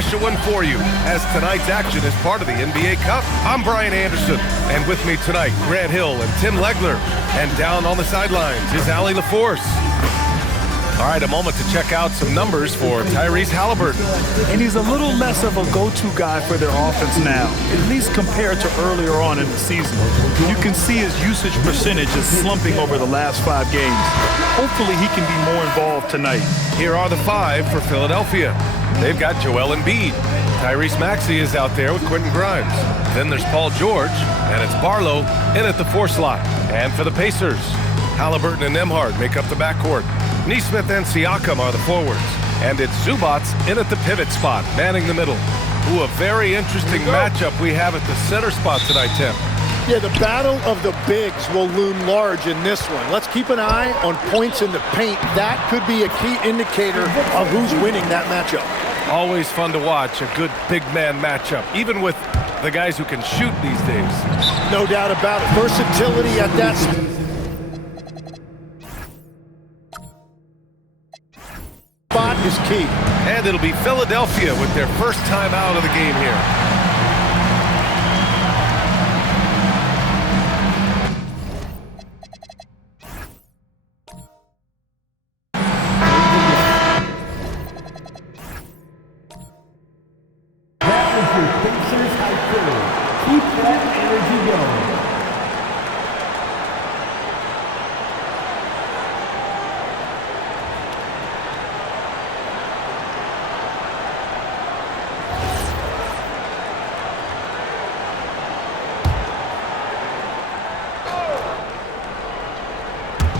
special one for you, as tonight's action is part of the NBA Cup. I'm Brian Anderson, and with me tonight, Grant Hill and Tim Legler. And down on the sidelines is Allie LaForce. All right, a moment to check out some numbers for Tyrese Halliburton. And he's a little less of a go-to guy for their offense now, at least compared to earlier on in the season. You can see his usage percentage is slumping over the last 5 games. Hopefully he can be more involved tonight. Here are the 5 for Philadelphia. They've got Joel Embiid. Tyrese Maxey is out there with Quentin Grimes. Then there's Paul George, and it's Barlow in at the 4 slot. And for the Pacers, Halliburton and Nembhard make up the backcourt. Nesmith and Siakam are the forwards. And it's Zubac in at the pivot spot, manning the middle. Ooh, a very interesting matchup we have at the center spot tonight, Tim. Yeah, the battle of the bigs will loom large in this one. Let's keep an eye on points in the paint. That could be a key indicator of who's winning that matchup. Always fun to watch, a good big man matchup, even with the guys who can shoot these days. No doubt about it. Versatility at that spot is key. And it'll be Philadelphia with their first time out of the game here. Keep that energy going.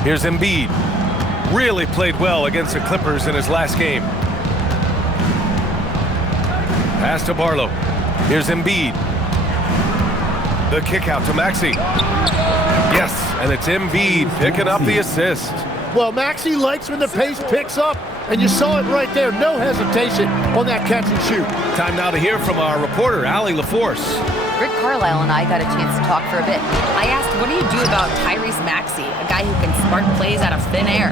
Here's Embiid. Really played well against the Clippers in his last game. Pass to Barlow. Here's Embiid. The kick out to Maxey. Yes, and it's Embiid picking up the assist. Well, Maxey likes when the pace picks up, and you saw it right there. No hesitation on that catch and shoot. Time now to hear from our reporter, Allie LaForce. Rick Carlisle and I got a chance to talk for a bit. I asked, what do you do about Tyrese Maxey, a guy who can spark plays out of thin air?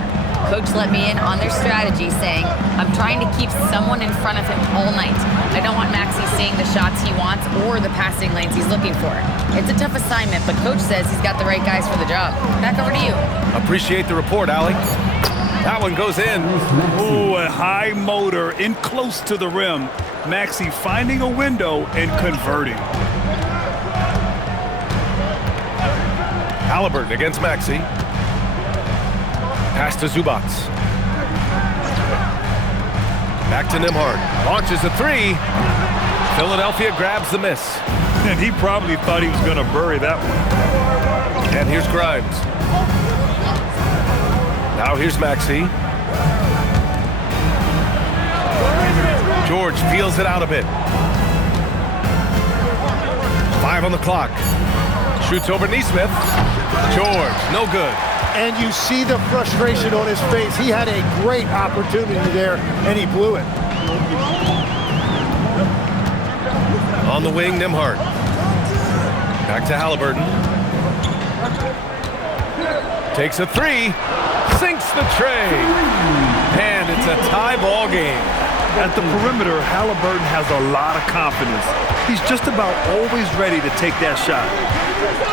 Coach let me in on their strategy, saying, I'm trying to keep someone in front of him all night. I don't want Maxey seeing the shots he wants or the passing lanes he's looking for. It's a tough assignment, but Coach says he's got the right guys for the job. Back over to you. Appreciate the report, Allie. That one goes in. Ooh, a high motor in close to the rim. Maxey finding a window and converting. Halliburton against Maxey. Pass to Zubac. Back to Nembhard. Launches a 3. Philadelphia grabs the miss. And he probably thought he was going to bury that one. And here's Grimes. Now here's Maxey. George feels it out a bit. 5 on the clock. Shoots over Nesmith. George, no good. And you see the frustration on his face. He had a great opportunity there, and he blew it. On the wing, Nembhard. Back to Halliburton. Takes a 3. Sinks the tray. And it's a tie ball game. At the perimeter, Halliburton has a lot of confidence. He's just about always ready to take that shot.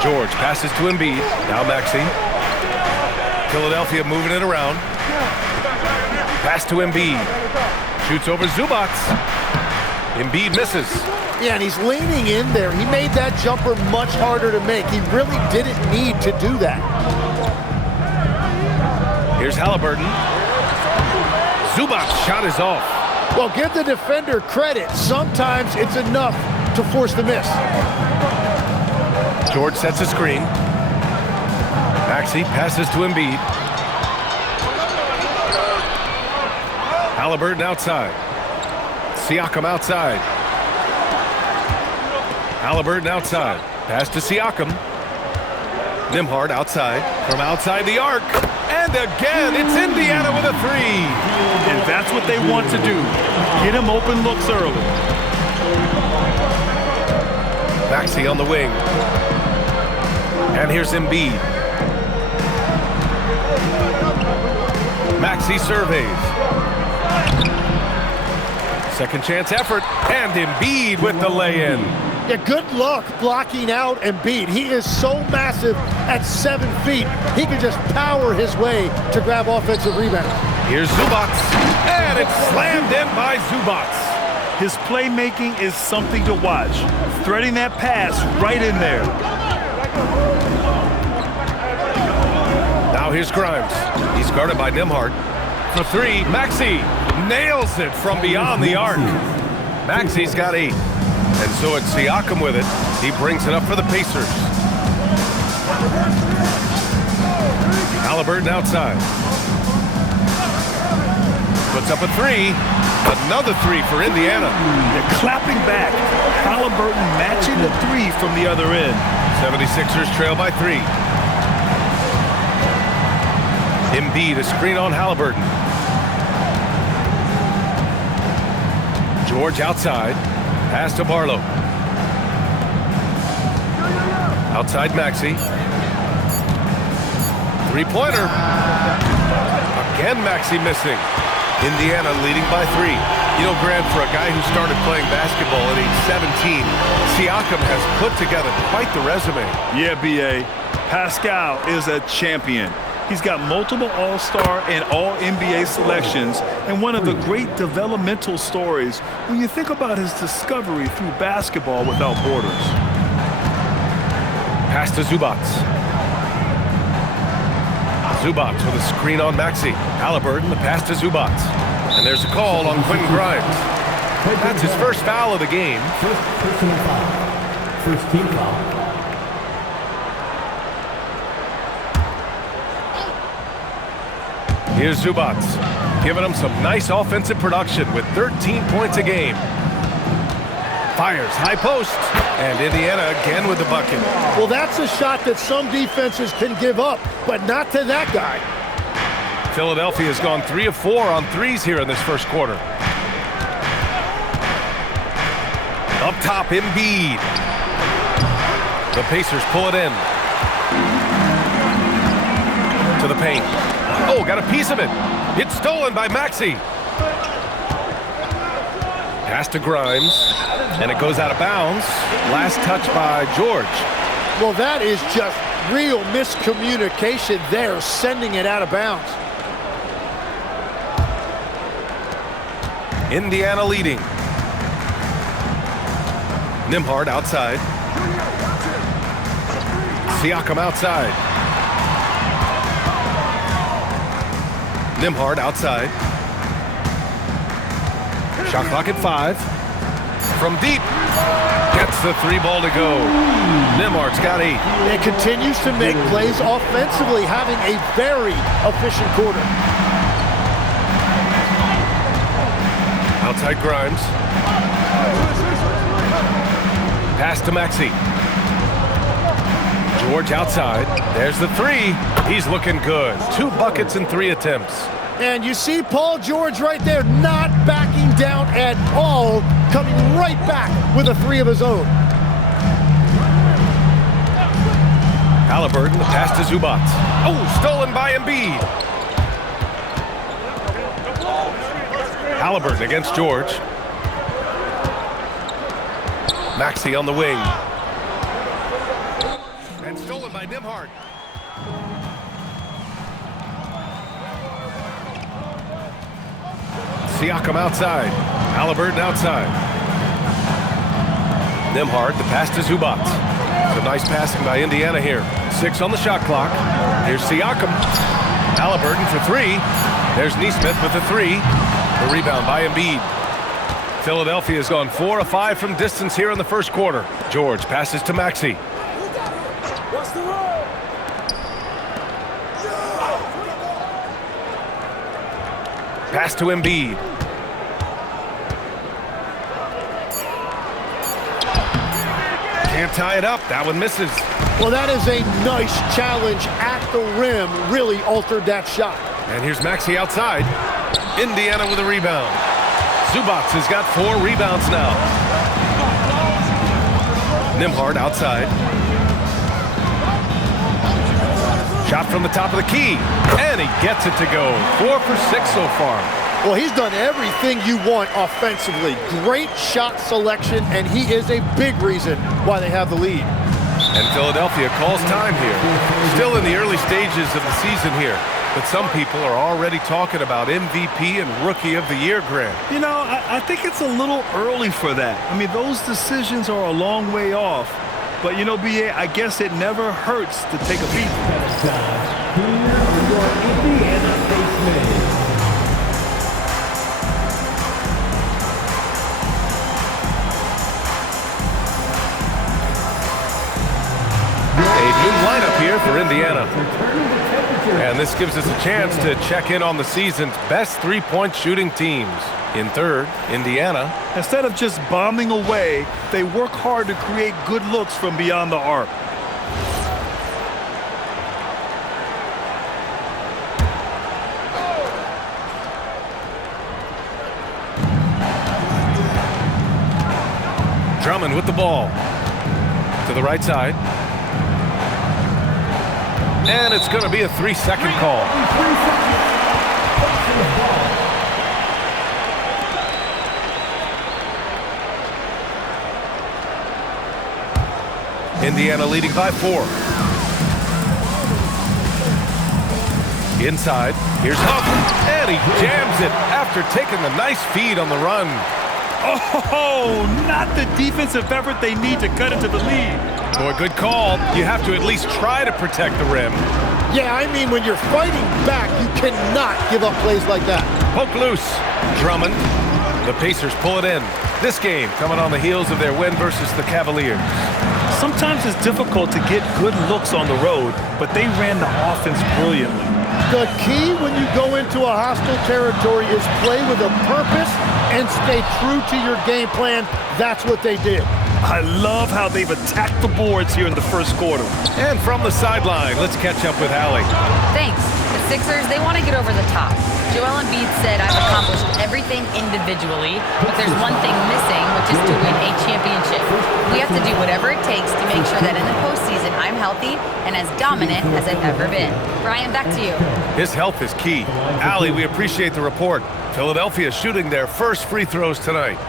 George passes to Embiid. Now Maxey. Philadelphia moving it around. Pass to Embiid. Shoots over Zubac. Embiid misses. Yeah, and he's leaning in there. He made that jumper much harder to make. He really didn't need to do that. Here's Halliburton. Zubac's shot is off. Well, give the defender credit. Sometimes it's enough to force the miss. George sets a screen. Maxey passes to Embiid. Halliburton outside. Siakam outside. Halliburton outside. Pass to Siakam. Nembhard outside. From outside the arc. And again, it's Indiana with a 3. And that's what they want to do. Get him open looks early. Maxey on the wing. And here's Embiid. Maxey surveys. Second chance effort, and Embiid with the lay-in. Yeah, good luck blocking out Embiid. He is so massive at 7 feet. He can just power his way to grab offensive rebounds. Here's Zubac, and it's slammed in by Zubac. His playmaking is something to watch. Threading that pass right in there. Now here's Grimes. He's guarded by Nembhard. For three, Maxey nails it from beyond the arc. Maxey's got 8. And so it's Siakam with it. He brings it up for the Pacers. Haliburton outside. Puts up a 3. Another 3 for Indiana. They're clapping back. Haliburton matching the 3 from the other end. 76ers trail by 3. Embiid, a screen on Haliburton. George outside. Pass to Barlow. Outside Maxey. Three-pointer. Again Maxey missing. Indiana leading by 3. You know, Grant, for a guy who started playing basketball at age 17, Siakam has put together quite the resume. Yeah, B.A. Pascal is a champion. He's got multiple All-Star and All-NBA selections, and one of the great developmental stories when you think about his discovery through basketball without borders. Pass to Zubac. Zubac with a screen on Maxey. Haliburton, the pass to Zubac. And there's a call on Quentin Grimes. That's his first foul of the game. First personal foul. First team foul. Here's Zubac, giving him some nice offensive production with 13 points a game. Fires, high post, and Indiana again with the bucket. Well, that's a shot that some defenses can give up, but not to that guy. Philadelphia has gone 3 of 4 on threes here in this first quarter. Up top, Embiid. The Pacers pull it in. To the paint. Oh, got a piece of it. It's stolen by Maxey. Pass to Grimes, and it goes out of bounds. Last touch by George. Well, that is just real miscommunication there, sending it out of bounds. Indiana leading. Nembhard outside. Siakam outside. Nembhard outside. Shot clock at 5. From deep. Gets the 3 ball to go. Nembhard's got 8. And continues to make plays offensively, having a very efficient quarter. Outside Grimes. Pass to Maxey. George outside. There's the 3. He's looking good. 2 buckets in 3 attempts. And you see Paul George right there, not backing down at all, coming right back with a 3 of his own. Haliburton, the pass to Zubac. Oh, stolen by Embiid. Haliburton against George. Maxey on the wing. And stolen by Nembhard. Siakam outside. Haliburton outside. Nembhard, the pass to Zubac. It's a nice passing by Indiana here. 6 on the shot clock. Here's Siakam. Haliburton for 3. There's Nesmith with the 3. The rebound by Embiid. Philadelphia has gone 4 of 5 from distance here in the first quarter. George passes to Maxey. Pass to Embiid. Can't tie it up. That one misses. Well, that is a nice challenge at the rim. Really altered that shot. And here's Maxey outside. Indiana with a rebound. Zubac has got 4 rebounds now. Nembhard outside. Shot from the top of the key. And he gets it to go. 4 for 6 so far. Well, he's done everything you want offensively. Great shot selection, and he is a big reason why they have the lead. And Philadelphia calls time here. Still in the early stages of the season here, but some people are already talking about MVP and Rookie of the Year, Grant. You know, I think it's a little early for that. I mean, those decisions are a long way off. But, you know, B.A., I guess it never hurts to take a beat. Here are your Indiana basemen. A new lineup here for Indiana. And this gives us a chance to check in on the season's best three-point shooting teams. In third, Indiana. Instead of just bombing away, they work hard to create good looks from beyond the arc. Drummond with the ball. To the right side. And it's going to be a 3-second call. Indiana leading by 4. Inside, here's Huff, and he jams it after taking the nice feed on the run. Oh, not the defensive effort they need to cut into the lead. Boy, good call. You have to at least try to protect the rim. Yeah, I mean, when you're fighting back, you cannot give up plays like that. Poke loose. Drummond. The Pacers pull it in. This game coming on the heels of their win versus the Cavaliers. Sometimes it's difficult to get good looks on the road, but they ran the offense brilliantly. The key when you go into a hostile territory is play with a purpose and stay true to your game plan. That's what they did. I love how they've attacked the boards here in the first quarter. And from the sideline, let's catch up with Allie. Thanks. The Sixers, they want to get over the top. Joel Embiid said, I've accomplished everything individually, but there's one thing missing, which is to win a championship. We have to do whatever it takes to make sure that in the postseason I'm healthy and as dominant as I've ever been. Brian, back to you. His health is key. Allie, we appreciate the report. Philadelphia shooting their first free throws tonight.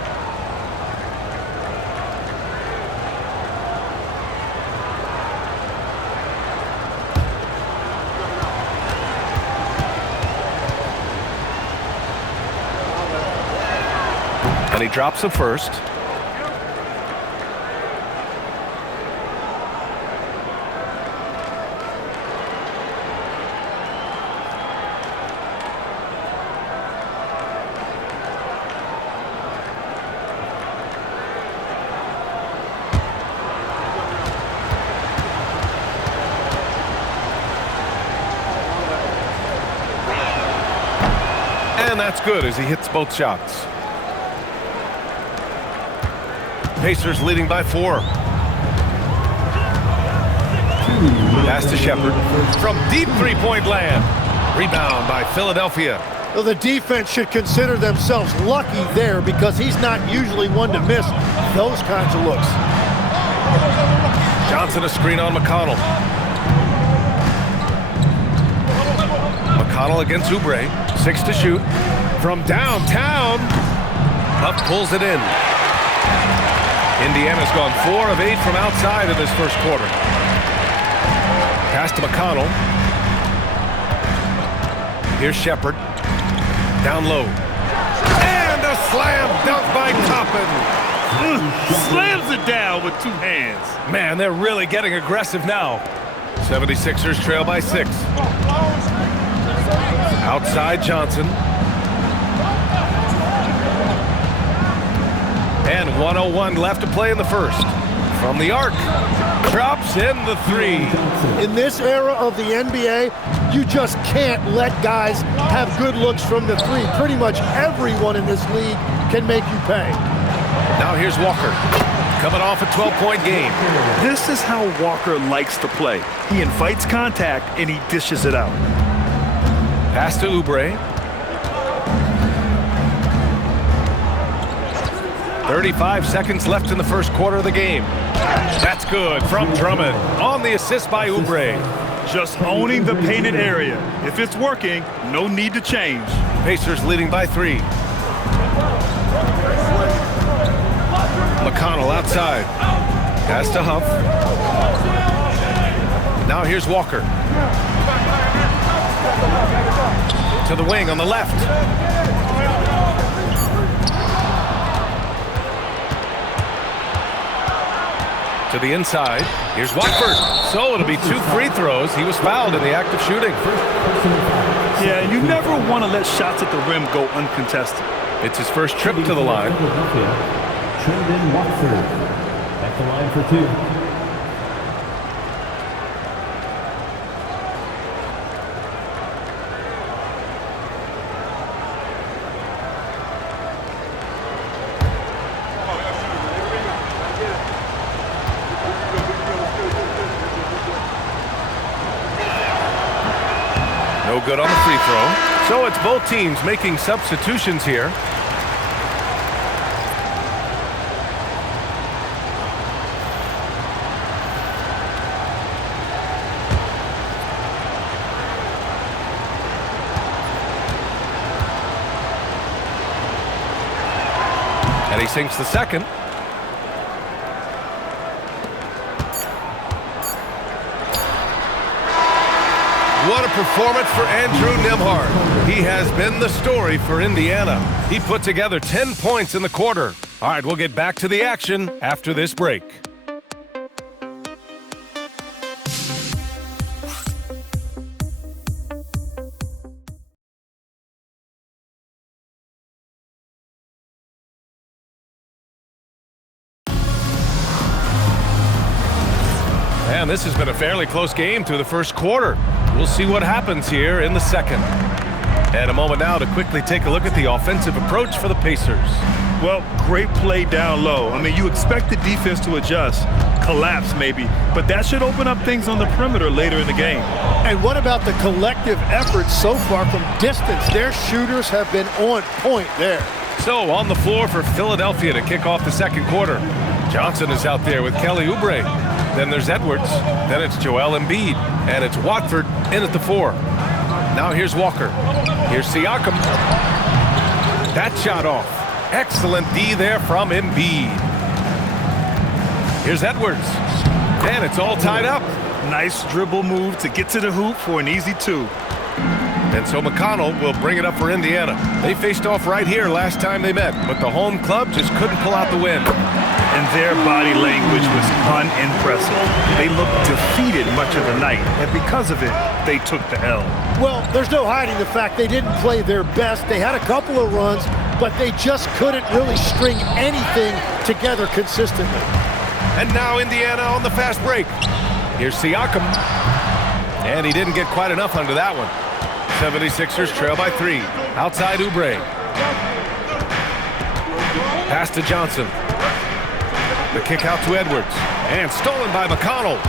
And he drops the first. And that's good as he hits both shots. Pacers leading by 4. Pass to Shepherd from deep three-point land. Rebound by Philadelphia. Well, the defense should consider themselves lucky there because he's not usually one to miss those kinds of looks. Johnson a screen on McConnell. McConnell against Oubre. 6 to shoot. From downtown. Huff pulls it in. Indiana's gone 4 of 8 from outside in this first quarter. Pass to McConnell. Here's Shepherd. Down low. And a slam dunk by Toppin. Slams it down with 2 hands. Man, they're really getting aggressive now. 76ers trail by 6. Outside Johnson. And 1:01 left to play in the first. From the arc, drops in the 3. In this era of the NBA, you just can't let guys have good looks from the 3. Pretty much everyone in this league can make you pay. Now here's Walker, coming off a 12-point game. This is how Walker likes to play. He invites contact and he dishes it out. Pass to Oubre. 35 seconds left in the first quarter of the game. That's good from Drummond on the assist by Oubre. Just owning the painted area. If it's working, no need to change. Pacers leading by 3. McConnell outside. Pass to Huff. Now here's Walker. To the wing on the left. To the inside. Here's Watford. So it'll be 2 free throws. He was fouled in the act of shooting. Yeah, you never want to let shots at the rim go uncontested. It's his first trip to the line. Trendon Watford at the line for 2. No good on the free throw. So it's both teams making substitutions here. And he sinks the second. What a performance for Andrew Nembhard. He has been the story for Indiana. He put together 10 points in the quarter. All right, we'll get back to the action after this break. And this has been a fairly close game through the first quarter. We'll see what happens here in the second. And a moment now to quickly take a look at the offensive approach for the Pacers. Well, great play down low. I mean, you expect the defense to adjust, collapse maybe, but that should open up things on the perimeter later in the game. And what about the collective effort so far from distance? Their shooters have been on point there. So on the floor for Philadelphia to kick off the second quarter. Johnson is out there with Kelly Oubre. Then there's Edwards. Then it's Joel Embiid. And it's Watford in at the 4. Now here's Walker. Here's Siakam. That shot off. Excellent D there from Embiid. Here's Edwards. And it's all tied up. Nice dribble move to get to the hoop for an easy 2. And so McConnell will bring it up for Indiana. They faced off right here last time they met, but the home club just couldn't pull out the win. And their body language was unimpressive. They looked defeated much of the night, and because of it, they took the L. Well, there's no hiding the fact they didn't play their best. They had a couple of runs, but they just couldn't really string anything together consistently. And now Indiana on the fast break. Here's Siakam. And he didn't get quite enough under that one. 76ers trail by 3. Outside Oubre. Pass to Johnson. The kick out to Edwards. And stolen by McConnell.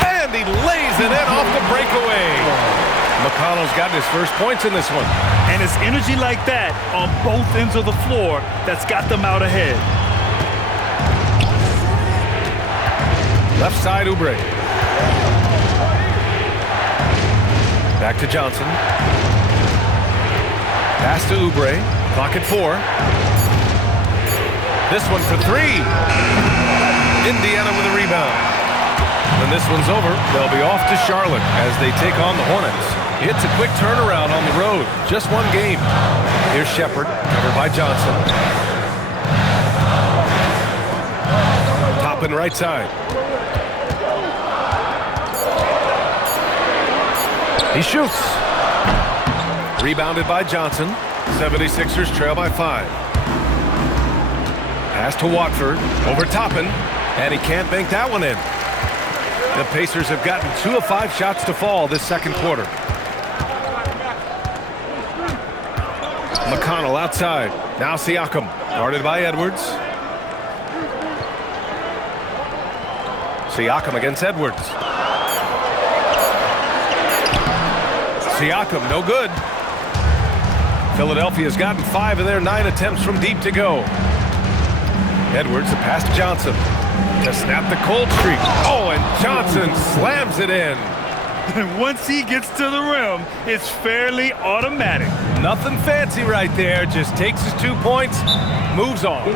And he lays it in off the breakaway. McConnell's gotten his first points in this one. And it's energy like that on both ends of the floor that's got them out ahead. Left side Oubre. Back to Johnson. Pass to Oubre. Clock at 4. This one for 3. Indiana with a rebound. When this one's over, they'll be off to Charlotte as they take on the Hornets. It's a quick turnaround on the road. Just one game. Here's Shepherd, covered by Johnson. Top and right side. He shoots. Rebounded by Johnson. 76ers trail by 5. Pass to Watford, over Toppin, and he can't bank that one in. The Pacers have gotten 2 of 5 shots to fall this second quarter. McConnell outside. Now Siakam, guarded by Edwards. Siakam against Edwards. Siakam, no good. Philadelphia's gotten 5 of their 9 attempts from deep to go. Edwards, the pass to Johnson to snap the cold streak. Oh, and Johnson slams it in. And once he gets to the rim, it's fairly automatic. Nothing fancy right there. Just takes his 2 points, moves on.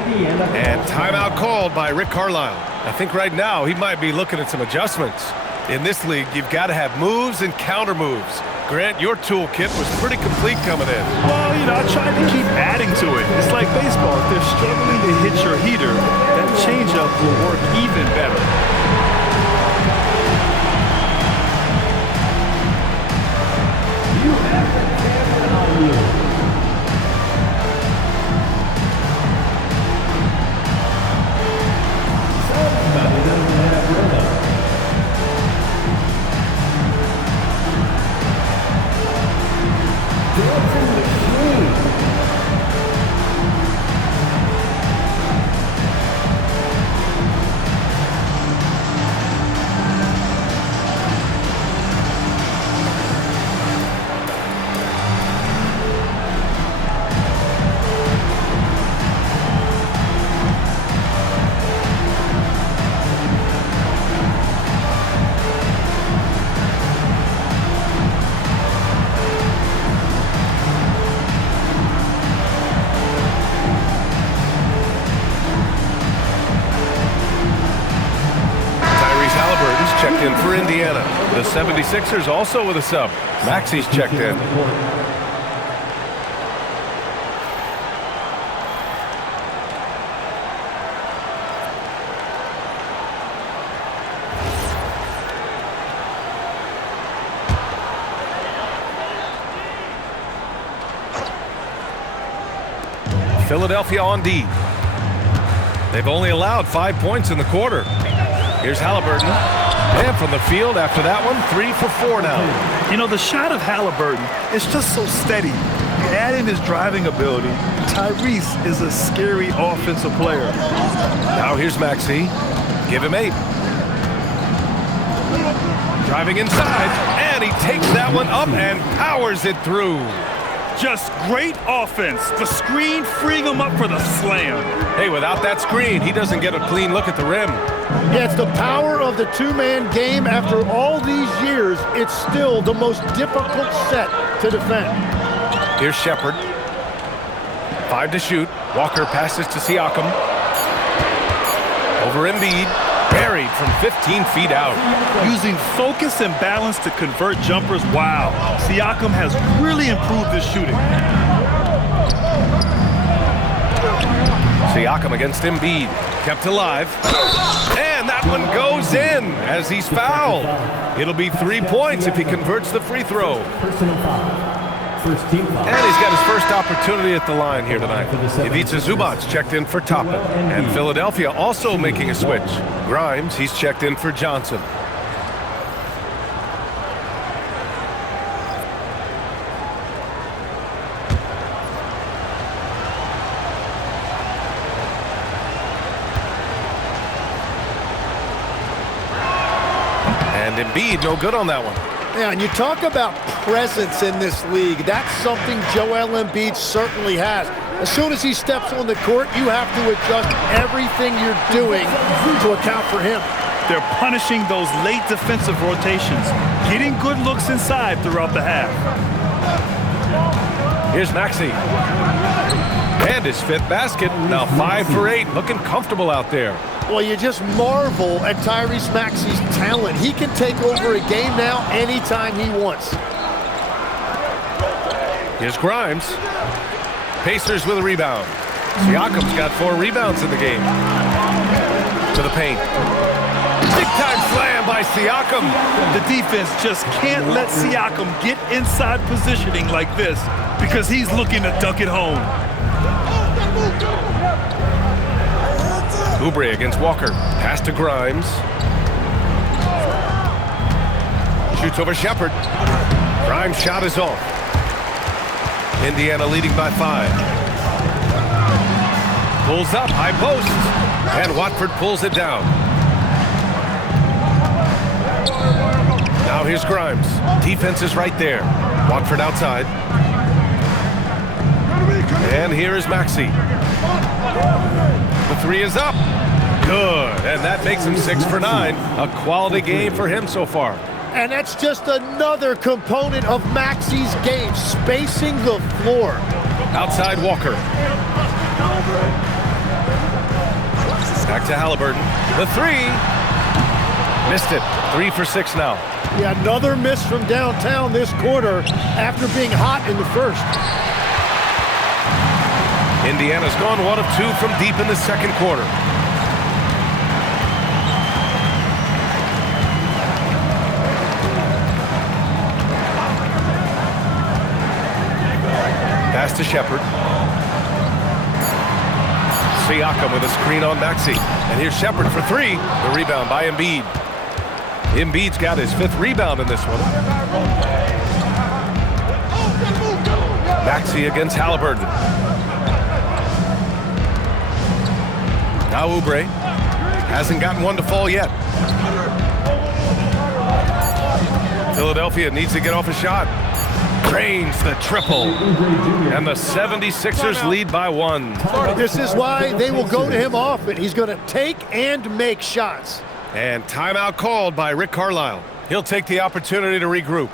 And timeout called by Rick Carlisle. I think right now he might be looking at some adjustments. In this league, you've got to have moves and counter moves. Grant, your toolkit was pretty complete coming in. Well, I tried to keep adding to it. It's like baseball. If they're struggling to hit your heater, that changeup will work even better. You have the value. Somebody doesn't have rhythm. Dancing machine. Checked in for Indiana. The 76ers also with a sub. Maxey's checked in. Philadelphia on D. They've only allowed 5 points in the quarter. Here's Halliburton. And from the field after that one, 3 for 4 now. The shot of Halliburton is just so steady. You add in his driving ability. Tyrese is a scary offensive player. Now here's Maxey. Give him 8. Driving inside, and he takes that one up and powers it through. Just great offense. The screen freeing him up for the slam. Hey, without that screen, he doesn't get a clean look at the rim. Yeah, it's the power of the two-man game. After all these years, it's still the most difficult set to defend. Here's Shepherd. 5 to shoot. Walker passes to Siakam. Over Embiid. Buried from 15 feet out. Using focus and balance to convert jumpers. Wow. Siakam has really improved his shooting. Siakam against Embiid. Kept alive. And that one goes in as he's fouled. It'll be 3 points if he converts the free throw. Personal foul. First team foul. And he's got his first opportunity at the line here tonight. Ivica Zubac checked in for Toppin. And Philadelphia also making a switch. Grimes, he's checked in for Johnson. And Embiid, no good on that one. Yeah, and you talk about presence in this league. That's something Joel Embiid certainly has. As soon as he steps on the court, you have to adjust everything you're doing to account for him. They're punishing those late defensive rotations, getting good looks inside throughout the half. Here's Maxey. And his 5th basket. Now 5 for 8, looking comfortable out there. Well, you just marvel at Tyrese Maxey's talent. He can take over a game now anytime he wants. Here's Grimes. Pacers with a rebound. Siakam's got 4 rebounds in the game. To the paint. Big-time slam by Siakam. The defense just can't let Siakam get inside positioning like this because he's looking to dunk it home. Oubre against Walker. Pass to Grimes. Shoots over Shepherd. Grimes' shot is off. Indiana leading by 5. Pulls up, high post. And Watford pulls it down. Now here's Grimes. Defense is right there. Watford outside. And here is Maxey. The 3 is up. Good. And that makes him 6 for 9. A quality game for him so far. And that's just another component of Maxey's game, spacing the floor. Outside Walker. Back to Halliburton. The three. Missed it. 3 for 6 now. Yeah, another miss from downtown this quarter after being hot in the first. Indiana's gone 1 of 2 from deep in the second quarter. Pass to Shepherd. Siakam with a screen on Maxey. And here's Shepherd for 3. The rebound by Embiid. Embiid's got his 5th rebound in this one. Maxey against Halliburton. Now Oubre hasn't gotten one to fall yet. Philadelphia needs to get off a shot. Drains the triple. And the 76ers lead by 1. This is why they will go to him often. He's going to take and make shots. And timeout called by Rick Carlisle. He'll take the opportunity to regroup.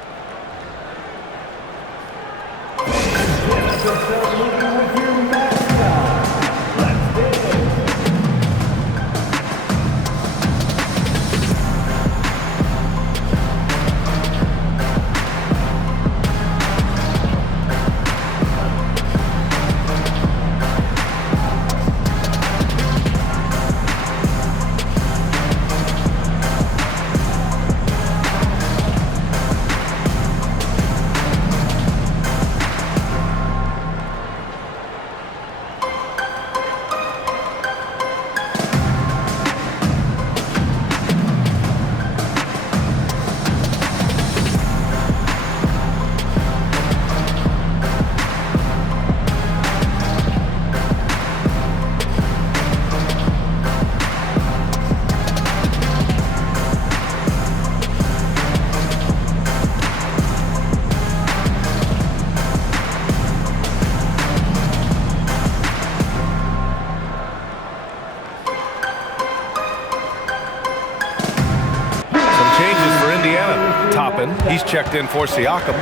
He's checked in for Siakam.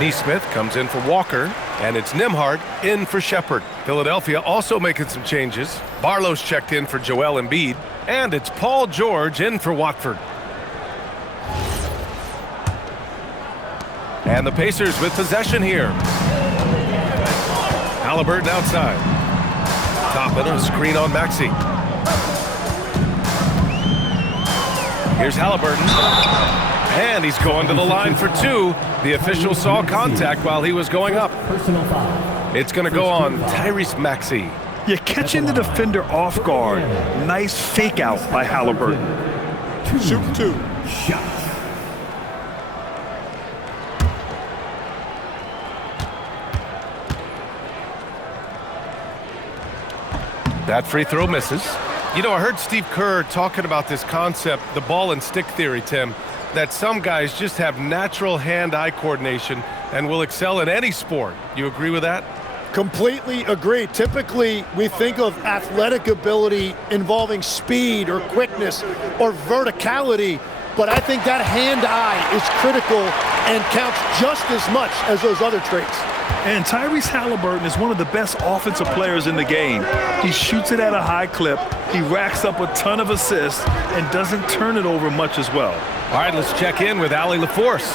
Nesmith comes in for Walker. And it's Nembhard in for Shepherd. Philadelphia also making some changes. Barlow's checked in for Joel Embiid. And it's Paul George in for Watford. And the Pacers with possession here. Halliburton outside. Toppin, a screen on Maxey. Here's Halliburton. And he's going to the line for 2. The official saw contact while he was going up. It's going to go on Tyrese Maxey. You're catching the defender off guard. Nice fake out by Halliburton. Shoot 2. That free throw misses. You know, I heard Steve Kerr talking about this concept, the ball and stick theory, Tim, that some guys just have natural hand-eye coordination and will excel in any sport. You agree with that? Completely agree. Typically, we think of athletic ability involving speed or quickness or verticality, but I think that hand-eye is critical and counts just as much as those other traits. And Tyrese Halliburton is one of the best offensive players in the game. He shoots it at a high clip, he racks up a ton of assists, and doesn't turn it over much as well. All right, let's check in with Allie LaForce.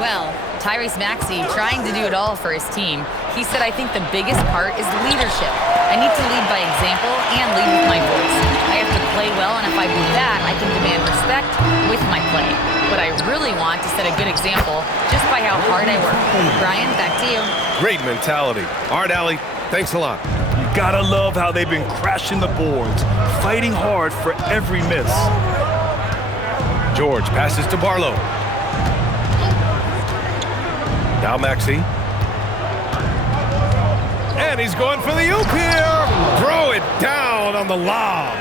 Well, Tyrese Maxey trying to do it all for his team. He said, I think the biggest part is leadership. I need to lead by example and lead with my voice. I have to play well, and if I do that, I can demand respect with my play. But I really want to set a good example just by how hard I work. Brian, back to you. Great mentality. All right, Allie, thanks a lot. You gotta love how they've been crashing the boards, fighting hard for every miss. George passes to Barlow. Now Maxey. And he's going for the oop here. Throw it down on the lob.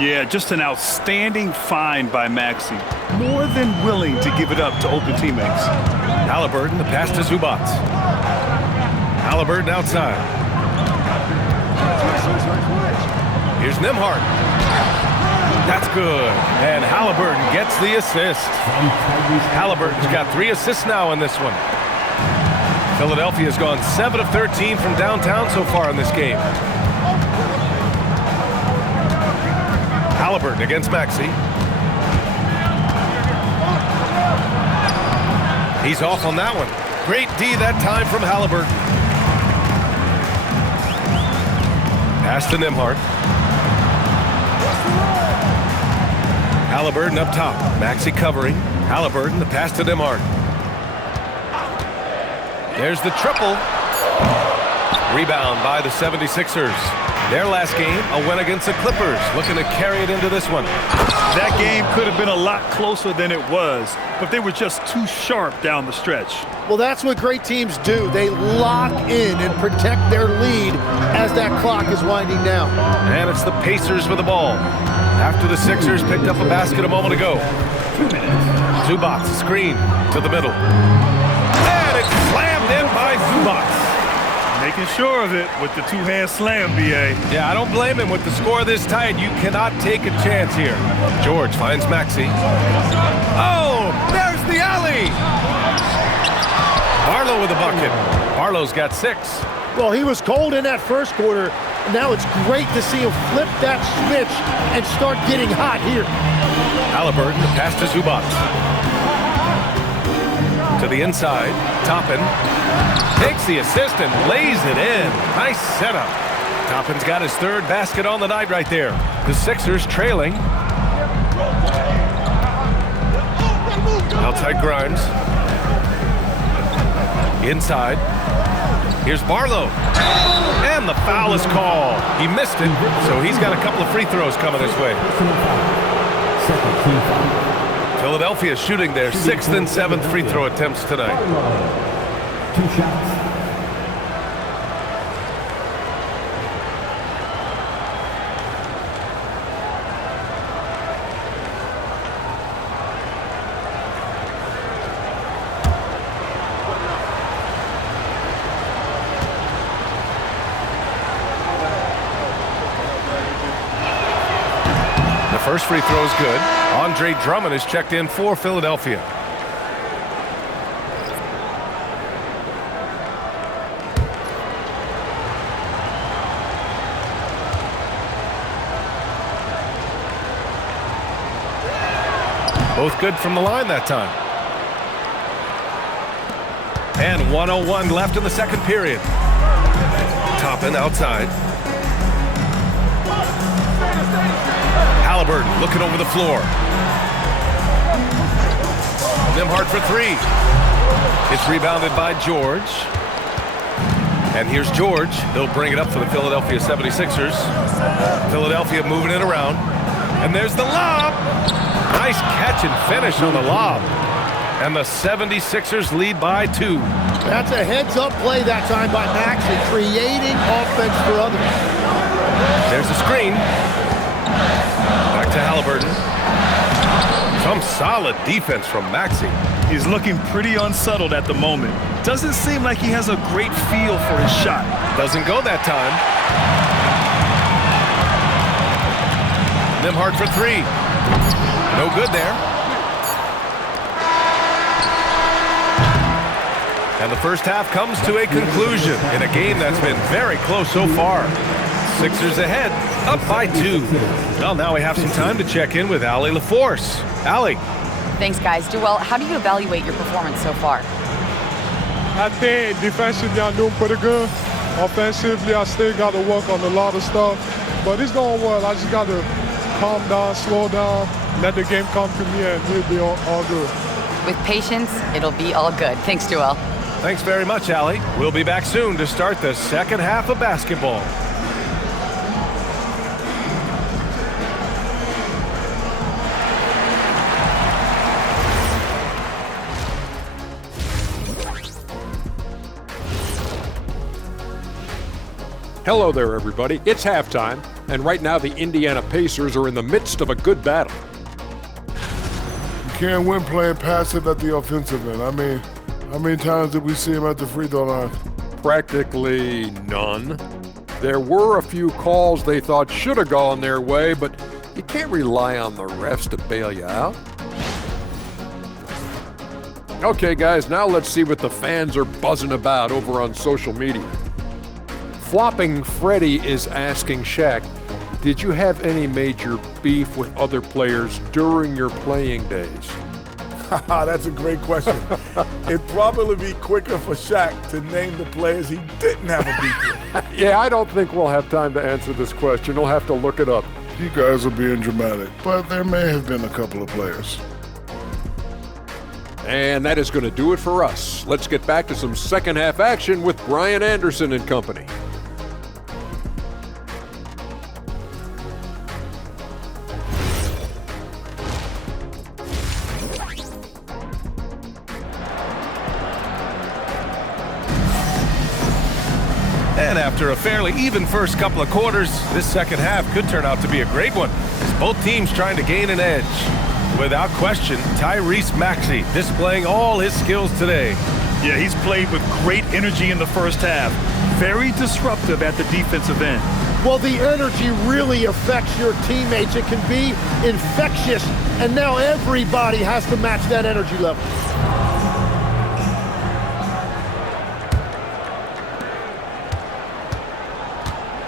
Yeah, just an outstanding find by Maxey. More than willing to give it up to open teammates. Halliburton, the pass to Zubac. Halliburton outside. Here's Nembhard. That's good. And Halliburton gets the assist. Halliburton's got 3 assists now in this one. Philadelphia's gone 7 of 13 from downtown so far in this game. Halliburton against Maxey. He's off on that one. Great D that time from Halliburton. Pass to Nembhard. Halliburton up top. Maxey covering. Halliburton, the pass to Nembhard. There's the triple. Rebound by the 76ers. Their last game, a win against the Clippers. Looking to carry it into this one. That game could have been a lot closer than it was, but they were just too sharp down the stretch. Well, that's what great teams do. They lock in and protect their lead as that clock is winding down. And it's the Pacers with the ball. After the Sixers picked up a basket a moment ago. Zubac, screen to the middle. And it's slammed in by Zubac. Making sure of it with the two-hand slam, B.A. Yeah, I don't blame him. With the score this tight, you cannot take a chance here. George finds Maxey. Oh, there's the alley. Barlow with a bucket. Barlow's got 6. Well, he was cold in that first quarter. Now it's great to see him flip that switch and start getting hot here. Halliburton, the pass to Zubac. To the inside, Toppin takes the assist and lays it in. Nice setup. Toppin's got his 3rd basket on the night right there. The Sixers trailing. Outside Grimes. Inside. Here's Barlow. And the foul is called. He missed it, so he's got a couple of free throws coming his way. Philadelphia shooting their 6th and 7th free throw attempts tonight. 2 shots. First free throw is good. Andre Drummond is checked in for Philadelphia. Both good from the line that time. And 1:01 left in the second period. Toppin outside. Halliburton looking over the floor. Nembhard for 3. It's rebounded by George. And here's George. They'll bring it up for the Philadelphia 76ers. Philadelphia moving it around. And there's the lob. Nice catch and finish on the lob. And the 76ers lead by 2. That's a heads-up play that time by Maxey, creating offense for others. There's a screen. Back to Halliburton. Some solid defense from Maxey. He's looking pretty unsettled at the moment. Doesn't seem like he has a great feel for his shot. Doesn't go that time. Nembhard for 3. No good there. And the first half comes to a conclusion in a game that's been very close so far. Sixers ahead, up by 2. Well, now we have some time to check in with Allie LaForce. Allie. Thanks, guys. Joel, how do you evaluate your performance so far? I think defensively I'm doing pretty good. Offensively, I still got to work on a lot of stuff. But it's going well. I just got to calm down, slow down, let the game come to me, and we'll be all good. With patience, it'll be all good. Thanks, Joel. Thanks very much, Allie. We'll be back soon to start the second half of basketball. Hello there, everybody. It's halftime, and right now the Indiana Pacers are in the midst of a good battle. You can't win playing passive at the offensive end. I mean, how many times did we see him at the free throw line? Practically none. There were a few calls they thought should have gone their way, but You can't rely on the refs to bail you out. Okay, guys, now let's see what the fans are buzzing about over on social media. Flopping Freddy is asking Shaq, did you have any major beef with other players during your playing days? That's a great question. It'd probably be quicker for Shaq to name the players he didn't have a beef with. Yeah, I don't think we'll have time to answer this question. We'll have to look it up. You guys are being dramatic, but there may have been a couple of players. And that is going to do it for us. Let's get back to some second half action with Brian Anderson and company. And after a fairly even first couple of quarters, this second half could turn out to be a great one, as both teams trying to gain an edge. Without question, Tyrese Maxey displaying all his skills today. Yeah, he's played with great energy in the first half. Very disruptive at the defensive end. Well, the energy really affects your teammates. It can be infectious, and now everybody has to match that energy level.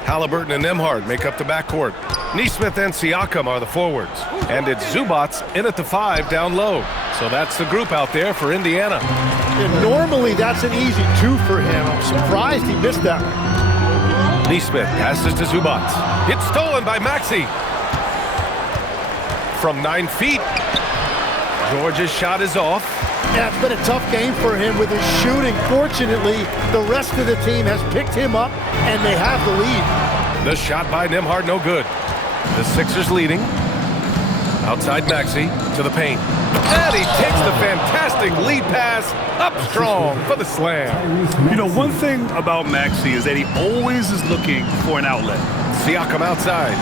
Halliburton and Nembhard make up the backcourt. Nesmith and Siakam are the forwards. And it's Zubats in at the 5 down low. So that's the group out there for Indiana. And normally that's an easy 2 for him. I'm surprised he missed that one. Nesmith passes to Zubats. It's stolen by Maxey. From 9 feet. George's shot is off. Yeah, it's been a tough game for him with his shooting. Fortunately, the rest of the team has picked him up, and they have the lead. The shot by Nembhard, no good. The Sixers leading. Outside Maxey to the paint. And he takes the fantastic lead pass up strong for the slam. You know, one thing about Maxey is that he always is looking for an outlet. Siakam outside.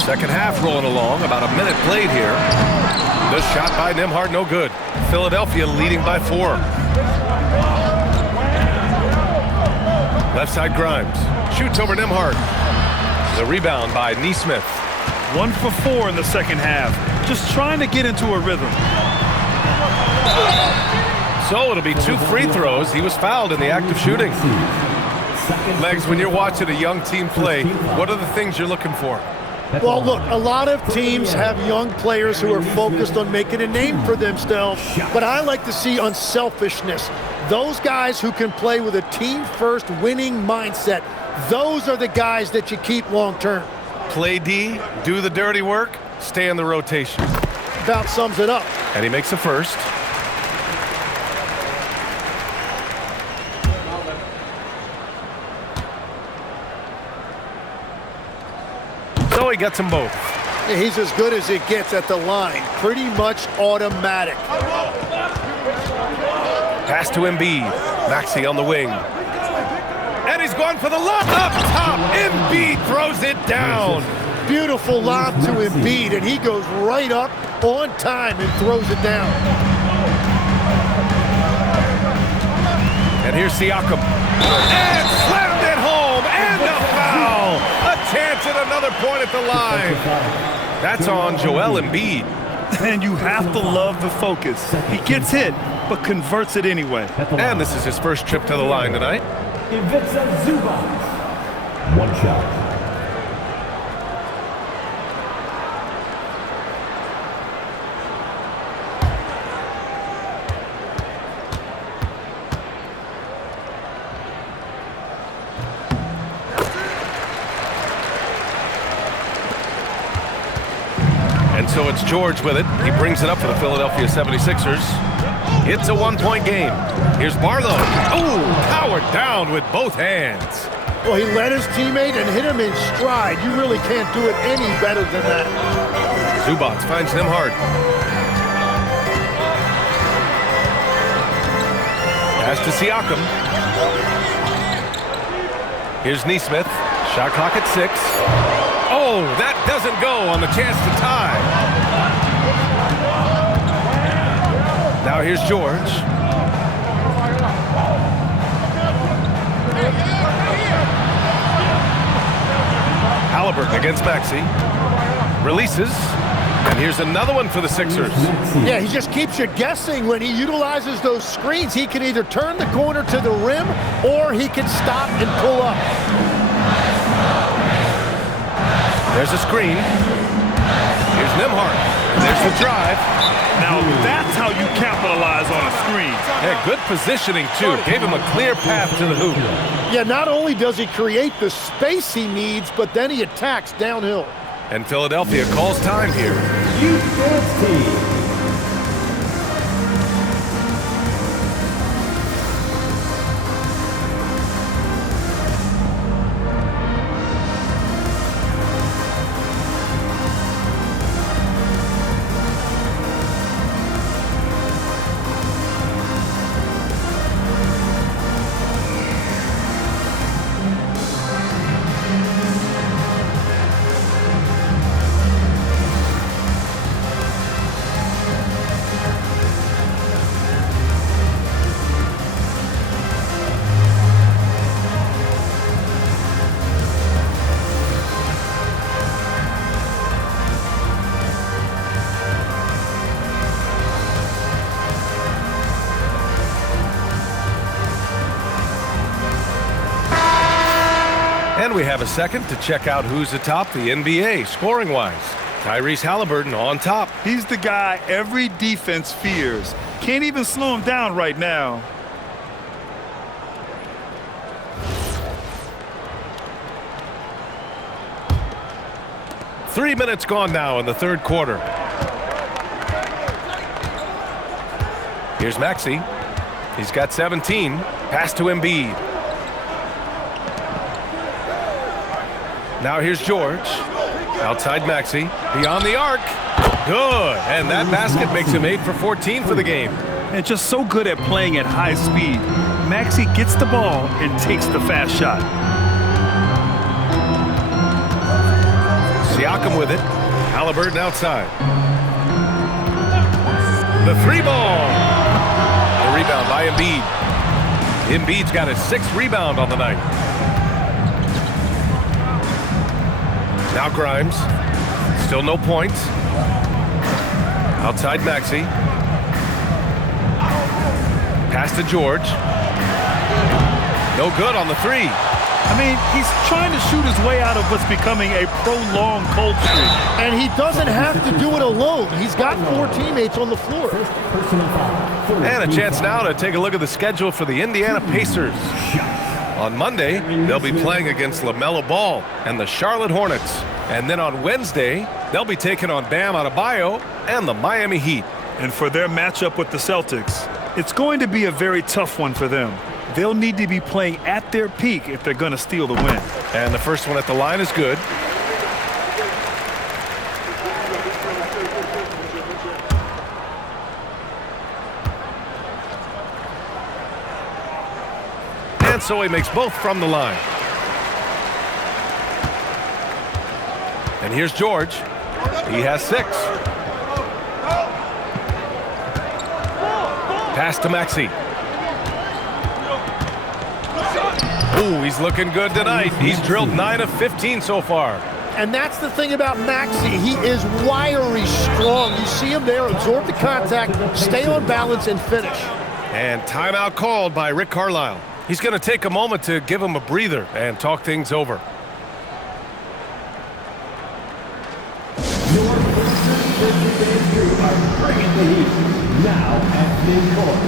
Second half rolling along, about a minute played here. The shot by Nembhard, no good. Philadelphia leading by 4. Left side Grimes. Shoots over Nembhard. The rebound by Nesmith. 1 for 4 in the second half. Just trying to get into a rhythm. So it'll be 2 free throws. He was fouled in the act of shooting. Legs, when you're watching a young team play, what are the things you're looking for? Well, look, a lot of teams have young players who are focused on making a name for themselves, but I like to see unselfishness. Those guys who can play with a team-first winning mindset, those are the guys that you keep long-term. Play D, do the dirty work, stay in the rotation. About sums it up. And he makes the first. So he gets them both. He's as good as it gets at the line. Pretty much automatic. Pass to Embiid. Maxey on the wing. And he's going for the lob up top. Embiid throws it down. Beautiful lob to Embiid, and he goes right up on time and throws it down. And here's Siakam. And slammed it home. And a foul. A chance at another point at the line. That's on Joel Embiid. And you have to love the focus. He gets hit, but converts it anyway. And this is his first trip to the line tonight. Ivica Zubac. 1 shot. And so it's George with it. He brings it up for the Philadelphia 76ers. It's a 1-point game. Here's Barlow. Oh, powered down with both hands. Well, he led his teammate and hit him in stride. You really can't do it any better than that. Zubats finds Nembhard. Pass to Siakam. Here's Nesmith. Shot clock at 6. Oh, that doesn't go on the chance to tie. Now here's George. Halliburton against Maxey. Releases. And here's another one for the Sixers. Yeah, he just keeps you guessing when he utilizes those screens. He can either turn the corner to the rim or he can stop and pull up. There's a screen. Here's Nembhard. There's the drive. Now that's how you capitalize on a screen. Yeah, good positioning, too. Gave him a clear path to the hoop. Yeah, not only does he create the space he needs, but then he attacks downhill. And Philadelphia calls time here. Youth dance team. And we have a second to check out who's atop the NBA scoring-wise. Tyrese Halliburton on top. He's the guy every defense fears. Can't even slow him down right now. Three minutes gone now in the third quarter. Here's Maxey. He's got 17. Pass to Embiid. Now here's George. Outside Maxey. Beyond the arc. Good. And that basket makes him 8 for 14 for the game. And just so good at playing at high speed. Maxey gets the ball and takes the fast shot. Siakam with it. Halliburton outside. The three ball. The rebound by Embiid. Embiid's got his 6th rebound on the night. Now Grimes. Still no points. Outside Maxey. Pass to George. No good on the three. I mean, he's trying to shoot his way out of what's becoming a prolonged cold streak. And he doesn't have to do it alone. He's got 4 teammates on the floor. And a chance now to take a look at the schedule for the Indiana Pacers. On Monday, they'll be playing against LaMelo Ball and the Charlotte Hornets. And then on Wednesday, they'll be taking on Bam Adebayo and the Miami Heat. And for their matchup with the Celtics, it's going to be a very tough one for them. They'll need to be playing at their peak if they're going to steal the win. And the first one at the line is good. And so he makes both from the line. And here's George. He has 6. Pass to Maxey. Ooh, he's looking good tonight. He's drilled 9 of 15 so far. And that's the thing about Maxey. He is wiry strong. You see him there, absorb the contact, stay on balance, and finish. And timeout called by Rick Carlisle. He's going to take a moment to give him a breather and talk things over. Your Pacers are bringing the heat now at midcourt.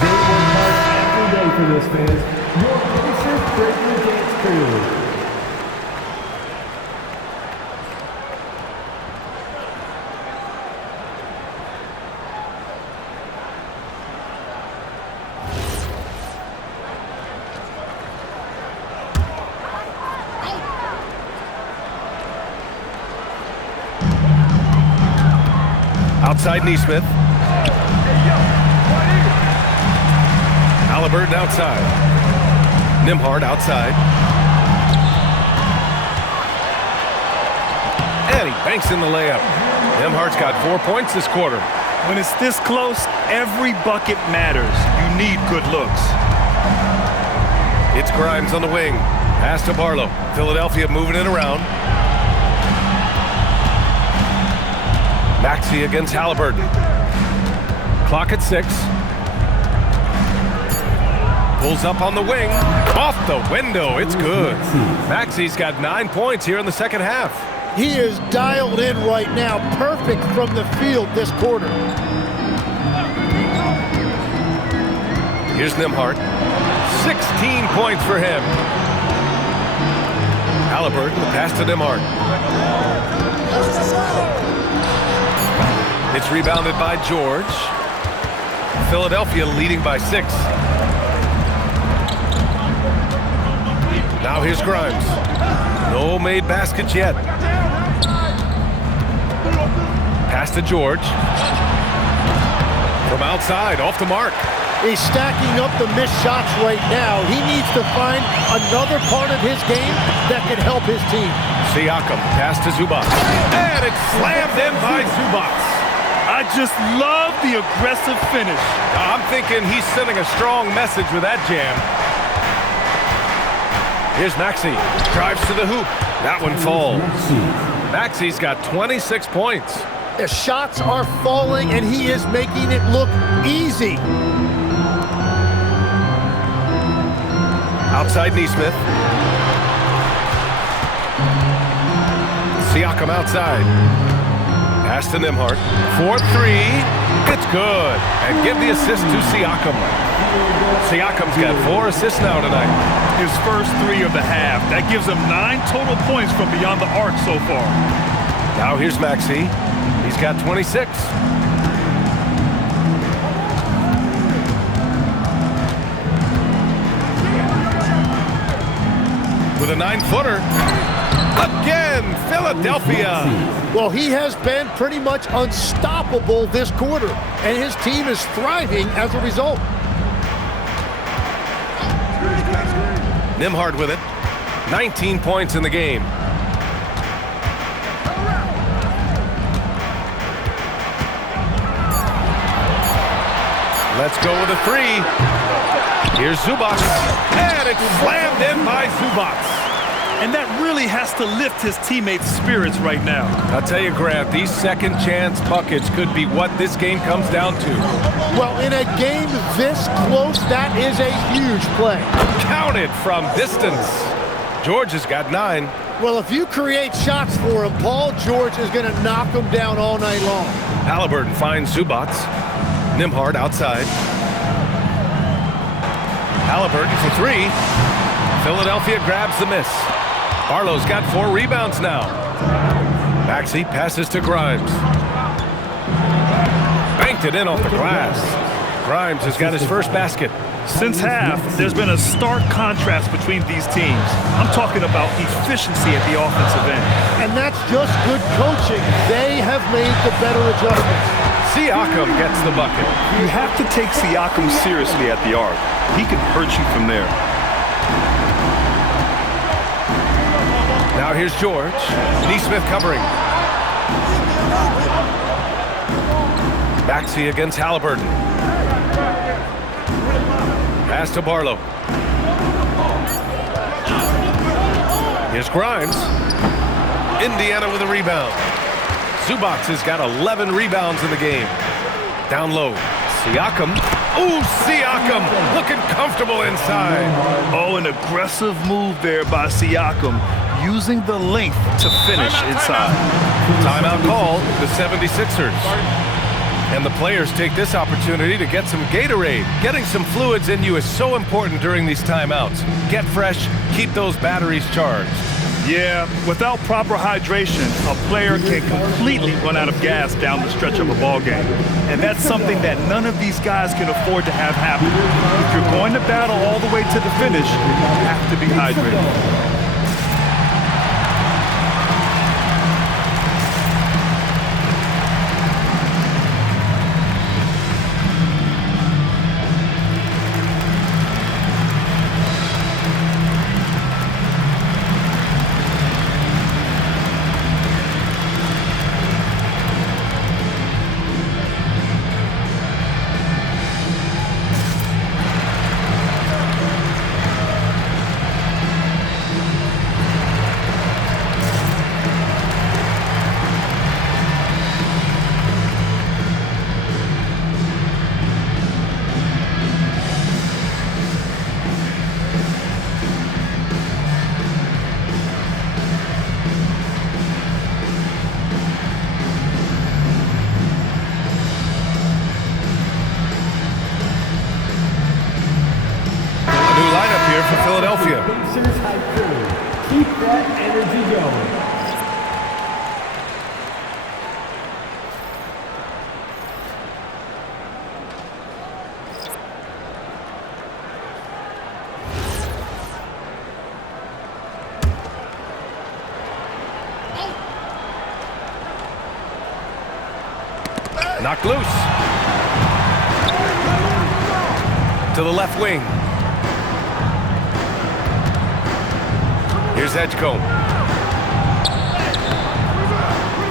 They work hard every day for this, fans. Your Pacers break the dance crew. Outside Nesmith. Halliburton outside. Nembhard outside. And he banks in the layup. Nembhard's got 4 points this quarter. When it's this close, every bucket matters. You need good looks. It's Grimes on the wing. Pass to Barlow. Philadelphia moving it around. Maxey against Halliburton. Clock at 6. Pulls up on the wing. Off the window. It's good. Maxey's got 9 points here in the second half. He is dialed in right now. Perfect from the field this quarter. Here's Nembhard. 16 points for him. Halliburton, the pass to Nembhard. It's rebounded by George. Philadelphia leading by 6. Now here's Grimes. No made baskets yet. Pass to George. From outside, off the mark. He's stacking up the missed shots right now. He needs to find another part of his game that can help his team. Siakam, pass to Zubac. And it's slammed in by Zubac. I just love the aggressive finish. I'm thinking he's sending a strong message with that jam. Here's Maxey. Drives to the hoop. That one falls. Maxey's got 26 points. The shots are falling, and he is making it look easy. Outside Nesmith. Siakam outside. Pass to Nembhard. 4-3. It's good. And give the assist to Siakam. Siakam's got 4 assists now tonight. His first 3 of the half. That gives him 9 total points from beyond the arc so far. Now here's Maxey. He's got 26. With a 9-footer. Again, Philadelphia. Well, he has been pretty much unstoppable this quarter, and his team is thriving as a result. Nembhard with it. 19 points in the game. Let's go with a 3. Here's Zubac. And it's slammed in by Zubac. And that really has to lift his teammates' spirits right now. I'll tell you, Grant, these second chance buckets could be what this game comes down to. Well, in a game this close, that is a huge play. Counted from distance. George has got 9. Well, if you create shots for him, Paul George is going to knock him down all night long. Halliburton finds Zubac. Nembhard outside. Halliburton for 3. Philadelphia grabs the miss. Barlow's got 4 rebounds now. Maxey passes to Grimes. Banked it in off the glass. Grimes has got his first basket. Since half, there's been a stark contrast between these teams. I'm talking about efficiency at the offensive end. And that's just good coaching. They have made the better adjustments. Siakam gets the bucket. You have to take Siakam seriously at the arc. He can hurt you from there. Now here's George. Nesmith covering. Maxey against Halliburton. Pass to Barlow. Here's Grimes. Indiana with a rebound. Zubac has got 11 rebounds in the game. Down low. Siakam. Ooh, Siakam looking comfortable inside. Oh, an aggressive move there by Siakam, using the length to finish inside. Timeout call, the 76ers. And the players take this opportunity to get some Gatorade. Getting some fluids in you is so important during these timeouts. Get fresh, keep those batteries charged. Yeah, without proper hydration, a player can completely run out of gas down the stretch of a ball game. And that's something that none of these guys can afford to have happen. If you're going to battle all the way to the finish, you have to be hydrated. for Philadelphia. Pacers hype crew. Keep that energy going. Knocked loose. To the left wing. Here's Edgecombe.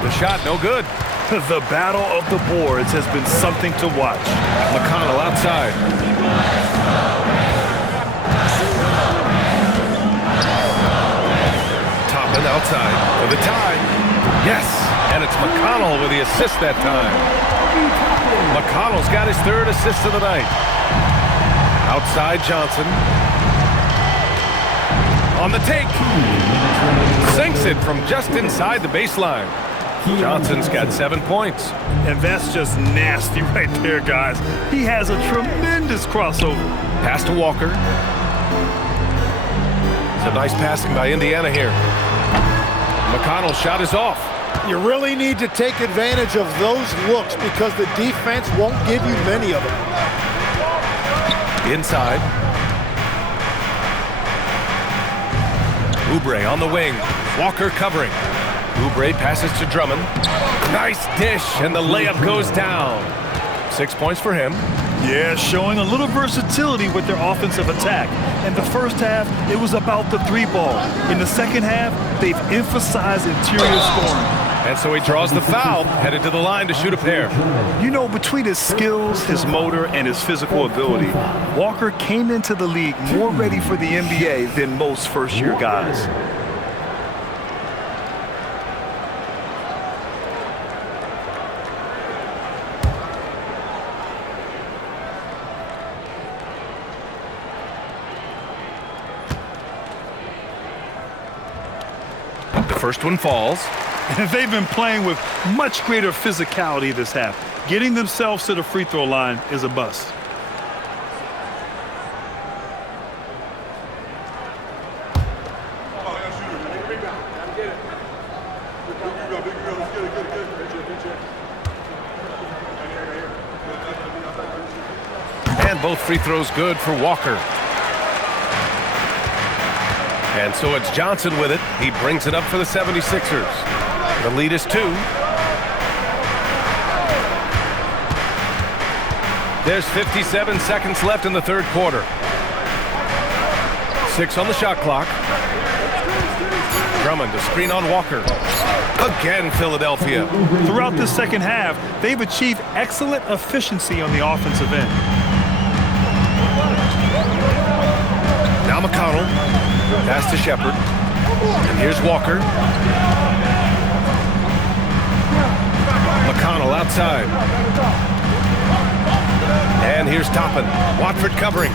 The shot, no good. The battle of the boards has been something to watch. McConnell outside. Toppin outside for the tie. Yes, and it's McConnell with the assist that time. McConnell's got his third assist of the night. Outside Johnson. On the take. Sinks it from just inside the baseline. Johnson's got 7 points. And that's just nasty right there, guys. He has a tremendous crossover. Pass to Walker. It's a nice passing by Indiana here. McConnell's shot is off. You really need to take advantage of those looks because the defense won't give you many of them. Inside. Oubre on the wing. Walker covering. Oubre passes to Drummond. Nice dish, and the layup goes down. 6 points for him. Yeah, showing a little versatility with their offensive attack. In the first half, it was about the three ball. In the second half, they've emphasized interior scoring. And so he draws the foul, headed to the line to shoot a pair. You know, between his skills, his motor, and his physical ability, Walker came into the league more ready for the NBA than most first-year guys. The first one falls. And they've been playing with much greater physicality this half. Getting themselves to the free throw line is a bust. And both free throws good for Walker. And so it's Johnson with it. He brings it up for the 76ers. The lead is 2. There's 57 seconds left in the third quarter. 6 on the shot clock. Drummond to screen on Walker. Again, Philadelphia. Throughout the second half, they've achieved excellent efficiency on the offensive end. Now McConnell. Pass to Shepard. And here's Walker. McConnell outside. And here's Toppin. Watford covering.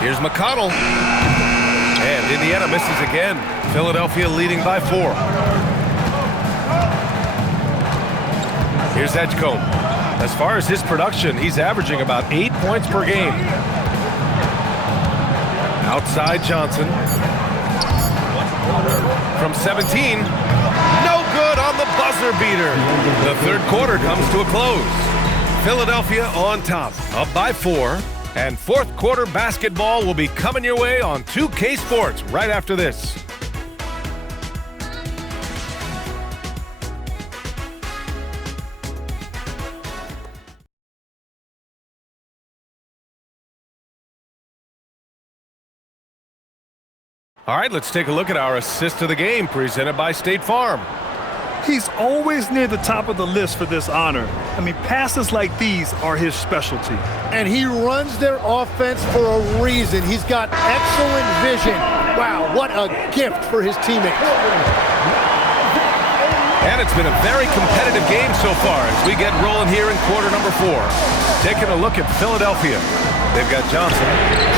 Here's McConnell. And Indiana misses again. Philadelphia leading by 4. Here's Edgecombe. As far as his production, he's averaging about 8 points per game. Outside Johnson. From 17. No good on the buzzer beater. The third quarter comes to a close. Philadelphia on top, up by 4. And fourth quarter basketball will be coming your way on 2K Sports right after this. All right, let's take a look at our assist of the game presented by State Farm. He's always near the top of the list for this honor. I mean, passes like these are his specialty. And he runs their offense for a reason. He's got excellent vision. Wow, what a gift for his teammates. And it's been a very competitive game so far as we get rolling here in quarter number 4. Taking a look at Philadelphia. They've got Johnson.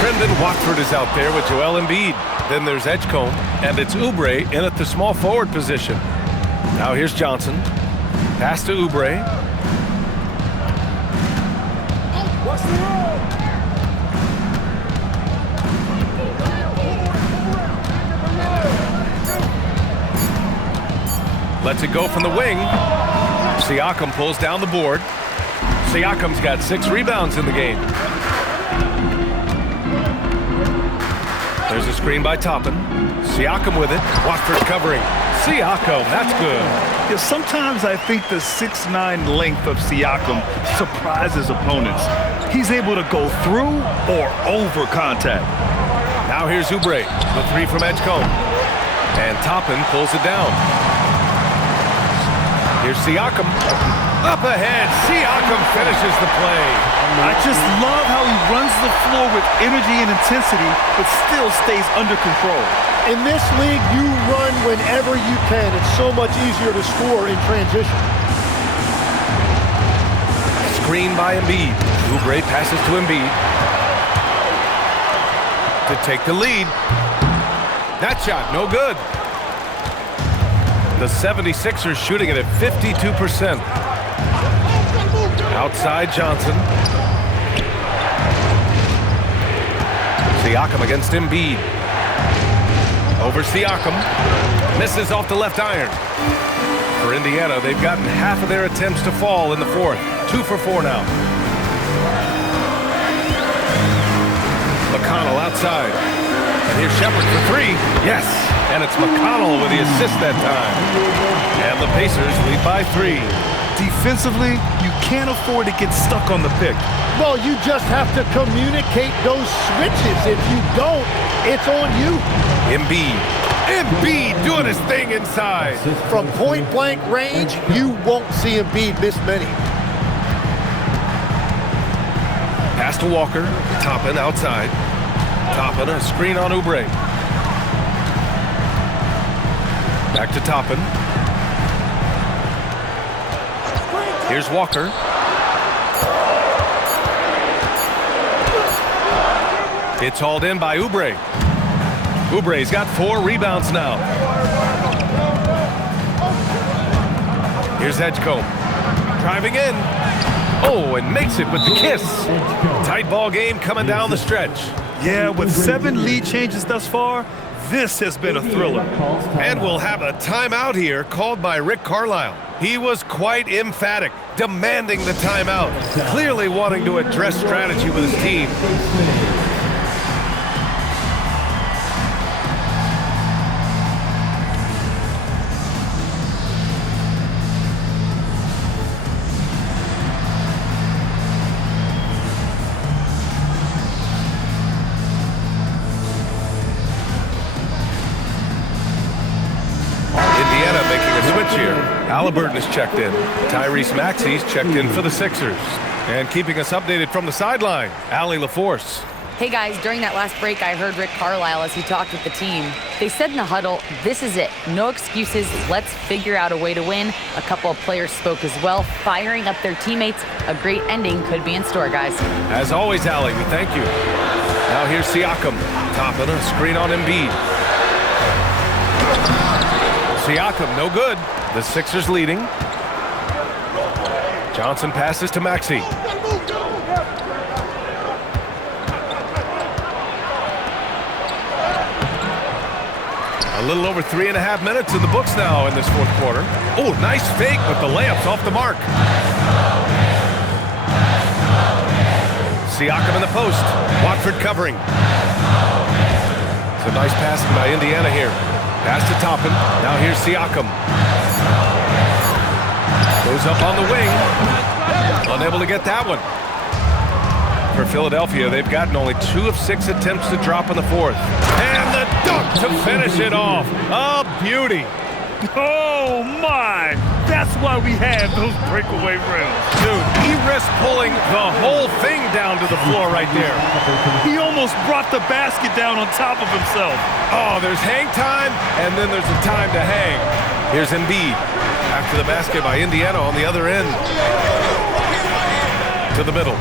Trendon Watford is out there with Joel Embiid. Then there's Edgecombe, and it's Oubre in at the small forward position. Now here's Johnson. Pass to Oubre. Lets it go from the wing. Siakam pulls down the board. Siakam's got 6 rebounds in the game. There's a screen by Toppin. Siakam with it. Watford covering. Siakam, that's good. Yeah, sometimes I think the 6'9" length of Siakam surprises opponents. He's able to go through or over contact. Now here's Oubre, the 3 from Edgecombe. And Toppin pulls it down. Here's Siakam. Up ahead, Siakam finishes the play. I just love how he runs the floor with energy and intensity, but still stays under control. In this league, you run whenever you can. It's so much easier to score in transition. Screen by Embiid. Oubre passes to Embiid to take the lead. That shot, no good. The 76ers shooting it at 52%. Outside Johnson. Siakam against Embiid. Over Siakam. Misses off the left iron. For Indiana, they've gotten half of their attempts to fall in the fourth. 2 for 4 now. McConnell outside. And here's Shepherd for 3. Yes! And it's McConnell with the assist that time. And the Pacers lead by 3. Defensively, you can't afford to get stuck on the pick. Well, you just have to communicate those switches. If you don't, it's on you. Embiid doing his thing inside. From point-blank range, you won't see Embiid miss many. Pass to Walker. Toppin outside. Toppin, a screen on Oubre. Back to Toppin. Here's Walker. It's hauled in by Oubre. Oubre's got 4 rebounds now. Here's Edgecombe. Driving in. Oh, and makes it with the kiss. Tight ball game coming down the stretch. Yeah, with 7 lead changes thus far, this has been a thriller. And we'll have a timeout here called by Rick Carlisle. He was quite emphatic, demanding the timeout, clearly wanting to address strategy with his team. Halliburton is checked in. Tyrese Maxey's checked in for the Sixers. And keeping us updated from the sideline, Allie LaForce. Hey guys, during that last break, I heard Rick Carlisle as he talked with the team. They said in the huddle, this is it. No excuses. Let's figure out a way to win. A couple of players spoke as well, firing up their teammates. A great ending could be in store, guys. As always, Allie, we thank you. Now here's Siakam. Toppin, a screen on Embiid. Siakam, no good. The Sixers leading. Johnson passes to Maxey. A little over 3.5 minutes in the books now in this fourth quarter. Oh, nice fake, but the layup's off the mark. Siakam in the post. Watford covering. It's a nice passing by Indiana here. Pass to Toppin. Now here's Siakam. Goes up on the wing. Unable to get that one. For Philadelphia, they've gotten only 2 of 6 attempts to drop in the fourth. And the dunk to finish it off. A beauty. Oh, my. That's why we have those breakaway rims. Dude, he risked pulling the whole thing down to the floor right there. He almost brought the basket down on top of himself. Oh, there's hang time, and then there's a time to hang. Here's Embiid. After the basket by Indiana on the other end. To the middle.